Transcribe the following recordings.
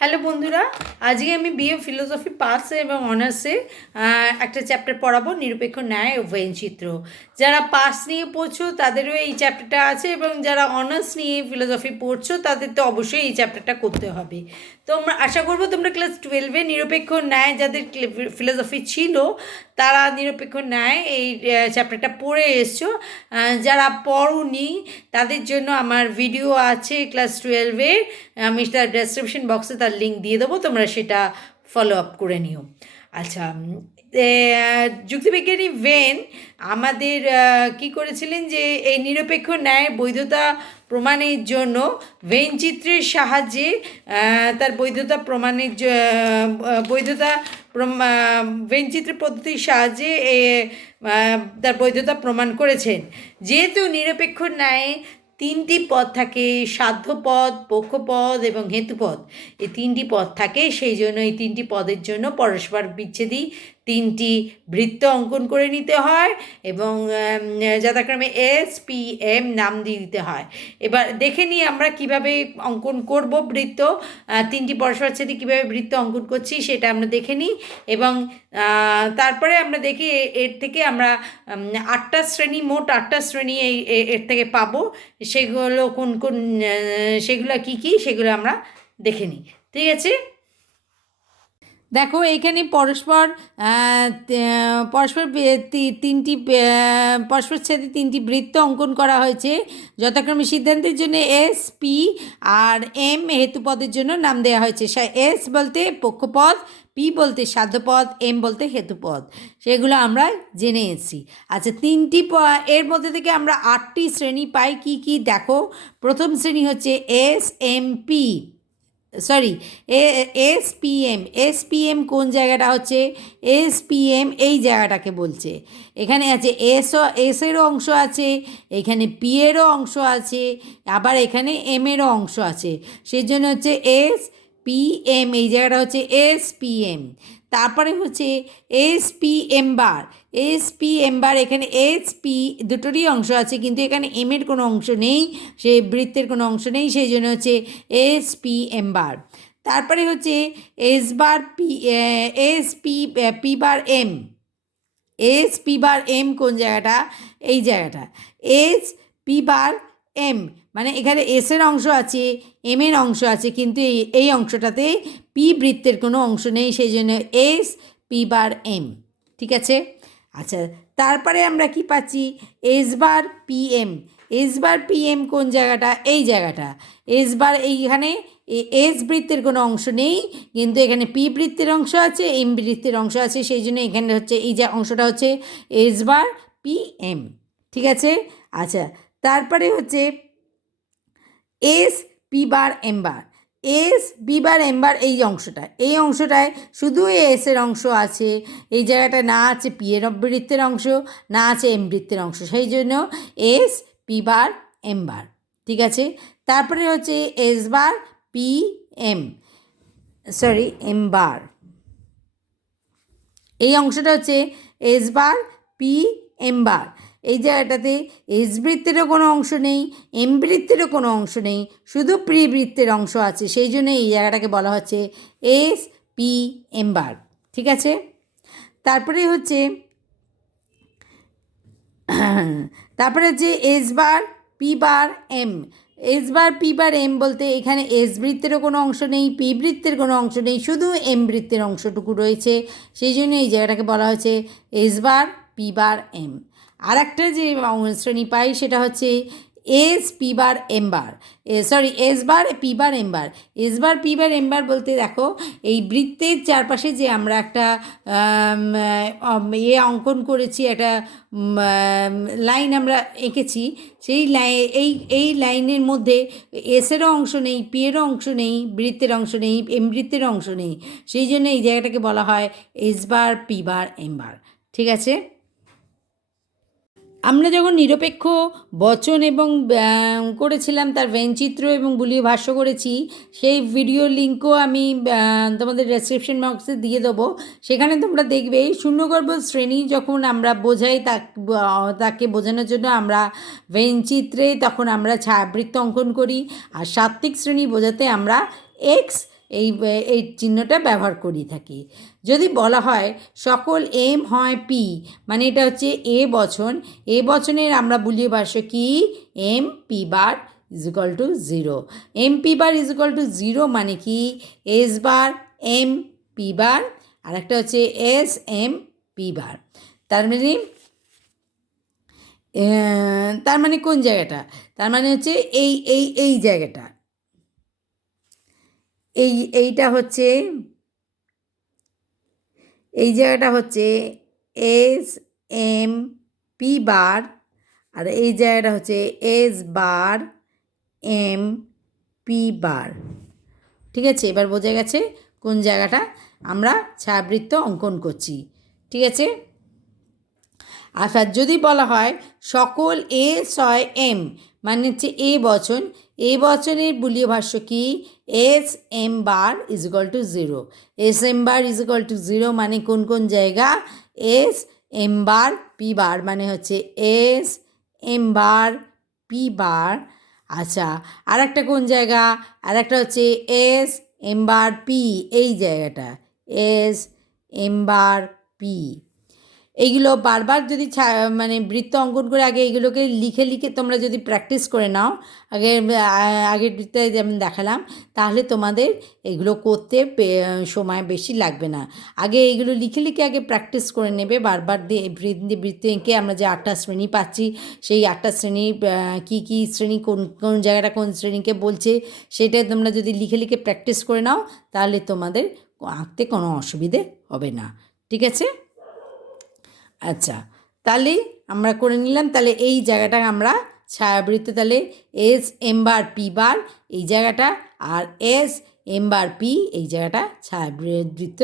Hello বন্ধুরা, আজকে আমি বিএ ফিলোসফি পাসে এবং অনার্সে একটা চ্যাপ্টার পড়াবো, নিরপেক্ষ ন্যায় ও চিত্র। যারা পাস নিয়ে পড়ছো তাদেরও এই চ্যাপ্টারটা আছে, এবং যারা অনার্স নিয়ে ফিলোসফি পড়ছো তাদের তো অবশ্যই এই চ্যাপ্টারটা করতে হবে। তো আমরা আশা করবো তোমরা ক্লাস 12-এ নিরপেক্ষ ন্যায় যাদের ফিলোসফি ছিল তারা নিরপেক্ষ ন্যায় এই চ্যাপ্টারটা পড়ে এসছো। যারা পড়োনি তাদের জন্য আমার ভিডিও আছে ক্লাস 12-এর, আমি তার ডেসক্রিপশন বক্সে তার লিঙ্ক দিয়ে দেবো, তোমরা সেটা ফলো আপ করে নিও। আচ্ছা, যুক্তিবিজ্ঞানী ভেন আমাদের কি করেছিলেন যে এই নিরপেক্ষ ন্যায় বৈধতা প্রমাণের জন্য ভেন চিত্রের সাহায্যে তার বৈধতা প্রমাণের বৈধতা ভেন চিত্র পদ্ধতির সাহায্যে তার বৈধতা প্রমাণ করেছেন। যেহেতু নিরপেক্ষ ন্যায় তিনটি পদ থাকে, সাধ্যপদ, পক্ষপদ এবং হেতুপদ, এই তিনটি পদ থাকে, সেই জন্য এই তিনটি পদের জন্য পরস্পর বিচ্ছেদী তিনটি বৃত্ত অঙ্কন করে নিতে হয় এবং যথাক্রমে SPM নাম দিয়ে দিতে হয়। এবার দেখে নিই আমরা কিভাবে অঙ্কন করব বৃত্ত, তিনটি পরস্পরচ্ছেদী কীভাবে বৃত্ত অঙ্কন করছি সেটা আমরা দেখে নিই, এবং তারপরে আমরা দেখি এর থেকে আমরা আটটা শ্রেণী, মোট আটটা শ্রেণী এর থেকে পাবো। সেগুলো কোন কোন, সেগুলো কি কি সেগুলো আমরা দেখে নিই। ঠিক আছে, দেখো এইখানে পরস্পর পরস্পর তিনটি পরস্পরচ্ছেদী তিনটি বৃত্ত অঙ্কন করা হয়েছে। যথাক্রমে সিদ্ধান্তের জন্য SP আর M হেতুপদের জন্য নাম দেওয়া হয়েছে। S বলতে পক্ষপদ, P বলতে সাধ্যপদ, M বলতে হেতুপদ, সেগুলো আমরা জেনে এসেছি। আচ্ছা, তিনটি এর মধ্যে থেকে আমরা 8টি শ্রেণী পাই। কি কি দেখো, প্রথম শ্রেণী হচ্ছে SMP, সরি SPM। SPM কোন জায়গাটা হচ্ছে? SPM এই জায়গাটাকে বলছে। এখানে আছে এসেরও অংশ আছে, এখানে P এরও অংশ আছে, আবার এখানে M এরও অংশ আছে, সেই জন্য হচ্ছে SPM, এই জায়গাটা হচ্ছে SPM। তারপরে হচ্ছে SPM বার। SPM বার, এখানে SP দুটোরই অংশ আছে, কিন্তু এখানে M এর কোনো অংশ নেই, সেই বৃত্তের কোনো অংশ নেই, সেই জন্য হচ্ছে SPM বার। তারপরে হচ্ছে S বার P, SP P বার M। SP বার M কোন জায়গাটা? এই জায়গাটা SP বার M, মানে এখানে S এর অংশ আছে, M এর অংশ আছে, কিন্তু এই অংশটাতে P বৃত্তের কোনো অংশ নেই, সেই জন্য SP বার M। ঠিক আছে। আচ্ছা, তারপরে আমরা কি পাচ্ছি? S বার PM। S বার PM কোন জায়গাটা? এই জায়গাটা S বার, এইখানে S বৃত্তের কোনো অংশ নেই, কিন্তু এখানে P বৃত্তের অংশ আছে, M বৃত্তের অংশ আছে, সেই জন্য এখানে হচ্ছে এই যে অংশটা হচ্ছে S বার PM। ঠিক আছে। আচ্ছা, তারপরে হচ্ছে SP বার M বার। SP বার M বার এই অংশটায় শুধু S এর অংশ আছে, এই জায়গাটা না আছে P এর বৃত্তের অংশ, না আছে M বৃত্তের অংশ, সেই জন্য SP বার M বার। ঠিক আছে। তারপরে হচ্ছে S বার PM, সরি M বার, এই অংশটা হচ্ছে S বার PM বার। এই জায়গাটাতে S বৃত্তেরও কোনো অংশ নেই, M বৃত্তেরও কোনো অংশ নেই, শুধু P বৃত্তের অংশ আছে, সেই জন্য এই জায়গাটাকে বলা হচ্ছে SPM বার। ঠিক আছে। তারপরে হচ্ছে S বার P বার M। S বার P বার M বলতে এখানে S বৃত্তেরও কোনো অংশ নেই, P বৃত্তের কোনো অংশ নেই, শুধু M বৃত্তের অংশটুকু রয়েছে, সেই জন্য এই জায়গাটাকে বলা হচ্ছে S বার P বার M। আর একটা যে শ্রেণী পাই সেটা হচ্ছে SP বার M বার, সরি S বার P বার M বার। S বার P বার M বার বলতে দেখো, এই বৃত্তের চারপাশে যে আমরা একটা অঙ্কন করেছি, একটা লাইন আমরা এঁকেছি, সেই এই লাইনের মধ্যে এসেরও অংশ নেই, P এরও অংশ নেই, বৃত্তের অংশ নেই, M বৃত্তের অংশ নেই, সেই জন্য এই জায়গাটাকে বলা হয় S বার P বার M বার। ঠিক আছে। আমরা যখন নিরপেক্ষ বচন এবং করেছিলাম, তার ব্যঞ্চিত্র এবং বুলিয়ে ভাষ্য করেছি, সেই ভিডিও লিঙ্কও আমি তোমাদের ডেসক্রিপশন বক্সে দিয়ে দেবো, সেখানে তোমরা দেখবে শূন্যগর্ভ শ্রেণী যখন আমরা বোঝাই তাকে বোঝানোর জন্য আমরা ব্যঞ্চিত্রে তখন আমরা ছায়াবৃত্ত অঙ্কন করি, আর সাত্ত্বিক শ্রেণী বোঝাতে আমরা X এই এই চিহ্নটা ব্যবহার করি থাকি। যদি বলা হয় সকল এম হয় পি, মানে এটা হচ্ছে এ বচন, এ বচনের আমরা বুলিয় ভাষ্য কি, M P bar is equal to zero. M P bar is equal to zero মানে কি, S bar M P bar, আর একটা হচ্ছে এস এম পি বার। তার মানে তার মানে কোন জায়গাটা, তার মানে হচ্ছে এই জায়গাটা, এইটা হচ্ছে, এই জায়গাটা হচ্ছে এস এম পি বার, আর এই জায়গাটা হচ্ছে S bar M P bar. ঠিক আছে, এবার বোঝা গেছে কোন জায়গাটা আমরা ছায়াবৃত্ত অঙ্কন করছি। ঠিক আছে। অর্থাৎ যদি বলা হয় সকল এ ছয় এম, মানে হচ্ছে এ বচন, এ বচনের বুলিয় ভাষ্য কি, S M bar is equal to zero. S M bar is equal to zero মানে কোন কোন জায়গা, S M bar P bar, মানে হচ্ছে S M bar P bar. আচ্ছা, আর একটা কোন জায়গা, আর একটা হচ্ছে এস এম বার পি, এই জায়গাটা এস এম বার পি। এইগুলো বারবার যদি মানে বৃত্ত অঙ্কন করে আগে এইগুলোকে লিখে লিখে তোমরা যদি প্র্যাকটিস করে নাও, আগের বৃত্তে যেমন দেখালাম, তাহলে তোমাদের এগুলো করতে সময় বেশি লাগবে না। আগে এইগুলো লিখে লিখে আগে প্র্যাকটিস করে নেবে, বারবার দিয়ে বৃত্ত এঁকে আমরা যে 8টা শ্রেণী পাচ্ছি, সেই 8টা শ্রেণী কী কী শ্রেণী কোন কোন জায়গাটা কোন শ্রেণীকে বলছে, সেটা তোমরা যদি লিখে লিখে প্র্যাকটিস করে নাও, তাহলে তোমাদের আঁকতে কোনো অসুবিধে হবে না। ঠিক আছে। আচ্ছা, তাহলে আমরা করে নিলাম, তাহলে এই জায়গাটা আমরা ছায়াবৃত্ত, তাহলে এস এম বার পি বার এই জায়গাটা, আর এস এম বার পি এই জায়গাটা ছায়াবৃত্ত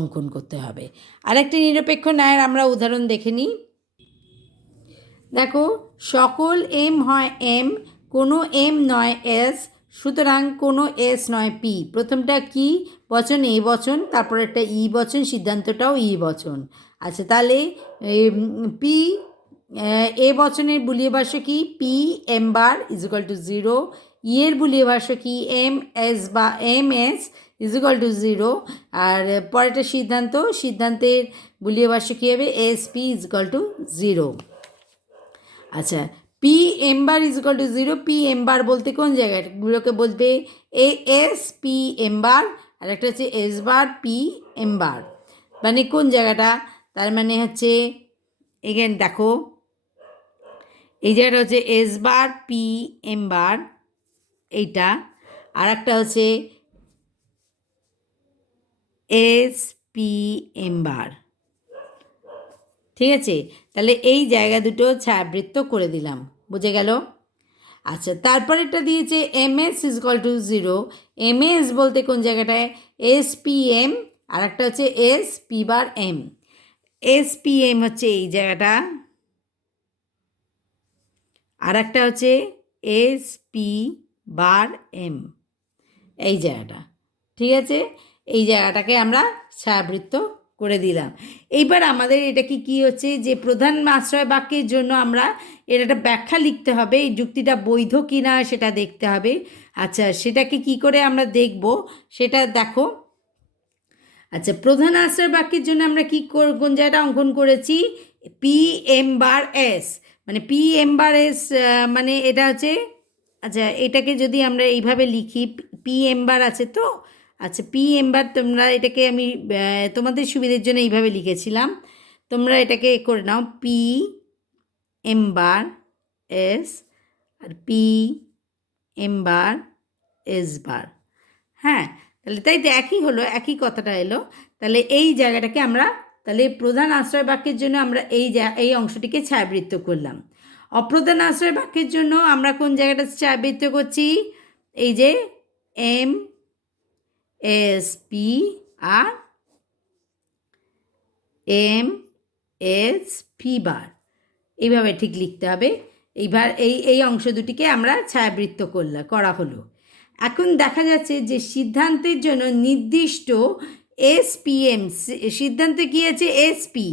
অঙ্কন করতে হবে। আরেকটি নিরপেক্ষ ন্যায়ের আমরা উদাহরণ দেখে নিই। দেখো, সকল এম হয় এম, কোনো এম নয় এস, সুতরাং কোনো এস নয় পি। প্রথমটা কি বচন, এ বচন, তারপর একটা ই বচন, সিদ্ধান্তটাও ই বচন। আচ্ছা, তাহলে পি এ বচনের বুলিয় ভাষ্য কি, P M bar is equal to zero. E এর বুলিয় ভাষ্য কি, এম এস বা M S is equal to zero. আর পরেরটা সিদ্ধান্ত, সিদ্ধান্তের বুলিয় ভাষ্য কী হবে, S P is equal to zero. আচ্ছা, P M bar is equal to zero, P M bar বলতে কোন জায়গাগুলোকে বলবে, A S P M bar, আর একটা হচ্ছে S bar P M bar, মানে কোন জায়গাটা, তার মানে হচ্ছে এখানে দেখো, এই জায়গাটা হচ্ছে এস বার পি এম বার এইটা, আর একটা হচ্ছে এস পি এম বার। ঠিক আছে, তাহলে এই জায়গা দুটো ছায়াবৃত্ত করে দিলাম, বুঝে গেল। আচ্ছা, তারপরেরটা দিয়েছে M S is equal to zero, M S বলতে কোন জায়গাটায়, এস পি এম, আর একটা হচ্ছে S P bar M. S P M হচ্ছে এই জায়গাটা, আর একটা হচ্ছে এস পি বার এম, এই জায়গাটা। ঠিক আছে, এই জায়গাটাকে আমরা ছায়াবৃত্ত করে দিলাম। এইবার আমাদের এটা কি হচ্ছে, যে প্রধান আশ্রয় বাক্যের জন্য আমরা এর একটা ব্যাখ্যা লিখতে হবে, এই যুক্তিটা বৈধ কি না সেটা দেখতে হবে। আচ্ছা, সেটাকে কি করে আমরা দেখব সেটা দেখো। আচ্ছা, প্রধান আশ্রয় বাক্যের জন্য আমরা কি কোন জায়গাটা অঙ্কন করেছি, পি এম বার এস, মানে পি এম বার এস, মানে এটা হচ্ছে, আচ্ছা এটাকে যদি আমরা এইভাবে লিখি, পি এম বার আছে তো, আচ্ছা পি এম বার, তোমরা এটাকে আমি তোমাদের সুবিধের জন্য এইভাবে লিখেছিলাম, তোমরা এটাকে করে নাও, পি এম বার এস আর পি এম বার এস বার। হ্যাঁ, তাহলে তাই তো একই হলো, একই কথাটা এলো। তাহলে এই জায়গাটাকে আমরা, তাহলে প্রধান আশ্রয় বাক্যের জন্য আমরা এই অংশটিকে ছায়াবৃত্ত করলাম। অপ্রধান আশ্রয় বাক্যের জন্য আমরা কোন জায়গাটা ছায়াবৃত্ত করছি, এই যে এম এস পি আর এম এস পি বার, এইভাবে ঠিক লিখতে হবে। এইবার এই অংশ দুটিকে আমরা ছায়াবৃত্ত করা হলো। এখন দেখা যাচ্ছে যে সিদ্ধান্তের জন্য নির্দিষ্ট এসপিএম, সিদ্ধান্তে কী আছে, এসপি,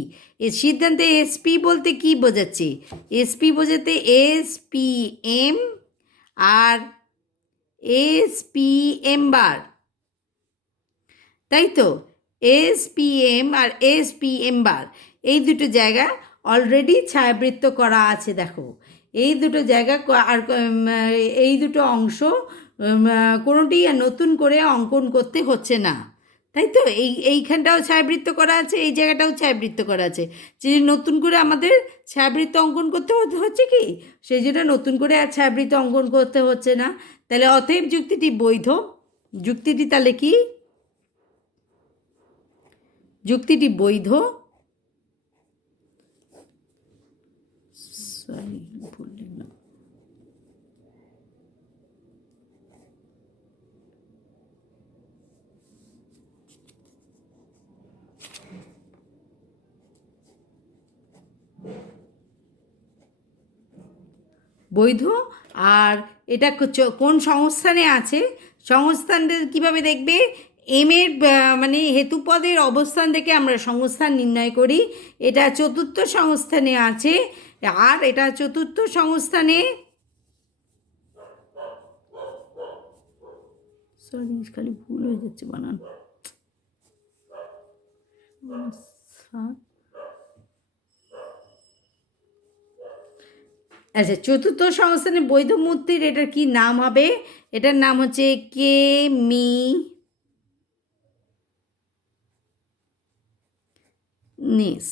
সিদ্ধান্তে এসপি বলতে কি বোঝাচ্ছে, এসপি বোঝাতে এসপিএম আর এসপিএম বার, তাই তো? SPM আর SPM বার এই দুটো জায়গা অলরেডি ছায়াবৃত্ত করা আছে, দেখো এই দুটো জায়গা আর এই দুটো অংশ কোনোটি আর নতুন করে অঙ্কন করতে হচ্ছে না, তাই তো? এইখানটাও ছায়াবৃত্ত করা আছে, এই জায়গাটাও ছায়াবৃত্ত করা আছে, যে নতুন করে আমাদের ছায়াবৃত্ত অঙ্কন করতে হচ্ছে কি, সেই জন্য নতুন করে আর ছায়াবৃত্ত অঙ্কন করতে হচ্ছে না। তাহলে অতএব যুক্তিটি বৈধ। যুক্তিটি তাহলে কি? যুক্তিটি বৈধ। সরি, ভুল লিখলাম। বৈধ। আর এটা কোন সংস্থানে আছে, সংস্থানটা কীভাবে দেখবে? এর মানে হেতুপদের অবস্থান থেকে আমরা সংস্থান নির্ণয় করি। এটা চতুর্থ সংস্থানে আছে, আর এটা চতুর্থ সংস্থানে, সরি খালি ভুল হয়ে যাচ্ছে বানান। আচ্ছা, চতুর্থ সংস্থানে বৈধ মূর্তির এটার কি নাম হবে? এটার নাম হচ্ছে নিস।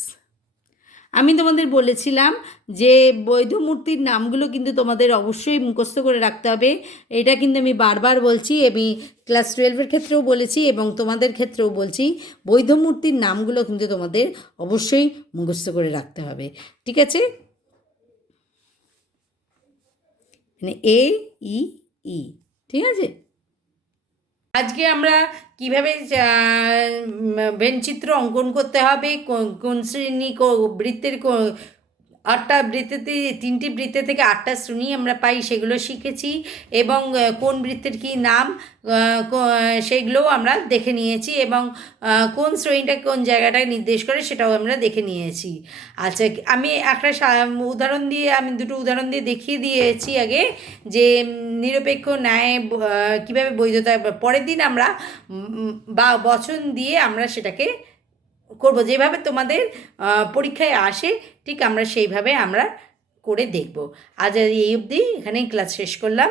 আমি তোমাদের বলেছিলাম যে বৈধ মূর্তির নামগুলো কিন্তু তোমাদের অবশ্যই মুখস্থ করে রাখতে হবে। এটা কিন্তু আমি বারবার বলছি, আমি ক্লাস 12-এর ক্ষেত্রেও বলেছি এবং তোমাদের ক্ষেত্রেও বলছি, বৈধ মূর্তির নামগুলো কিন্তু তোমাদের অবশ্যই মুখস্থ করে রাখতে হবে, ঠিক আছে? মানে AEE, ঠিক আছে? আজকে আমরা কিভাবে ব্যঞ্চিত্র অঙ্কন করতে হবে, কোন শ্রেণী বৃত্তের 8টা বৃত্তেতে, 3টি বৃত্তে থেকে 8টা শ্রেণী আমরা পাই, সেগুলো শিখেছি এবং কোন বৃত্তের কী নাম সেগুলোও আমরা দেখে নিয়েছি এবং কোন শ্রেণীটা কোন জায়গাটায় নির্দেশ করে সেটাও আমরা দেখে নিয়েছি। আচ্ছা, আমি একটা দুটো উদাহরণ দিয়ে দেখিয়ে দিয়েছি আগে, যে নিরপেক্ষ ন্যায় কীভাবে বৈধতা, পরের দিন আমরা বা বচন দিয়ে আমরা সেটাকে করব, যেভাবে তোমাদের পরীক্ষায় আসে ঠিক আমরা সেইভাবে আমরা করে দেখব। আজ এই অবধি এখানেই ক্লাস শেষ করলাম।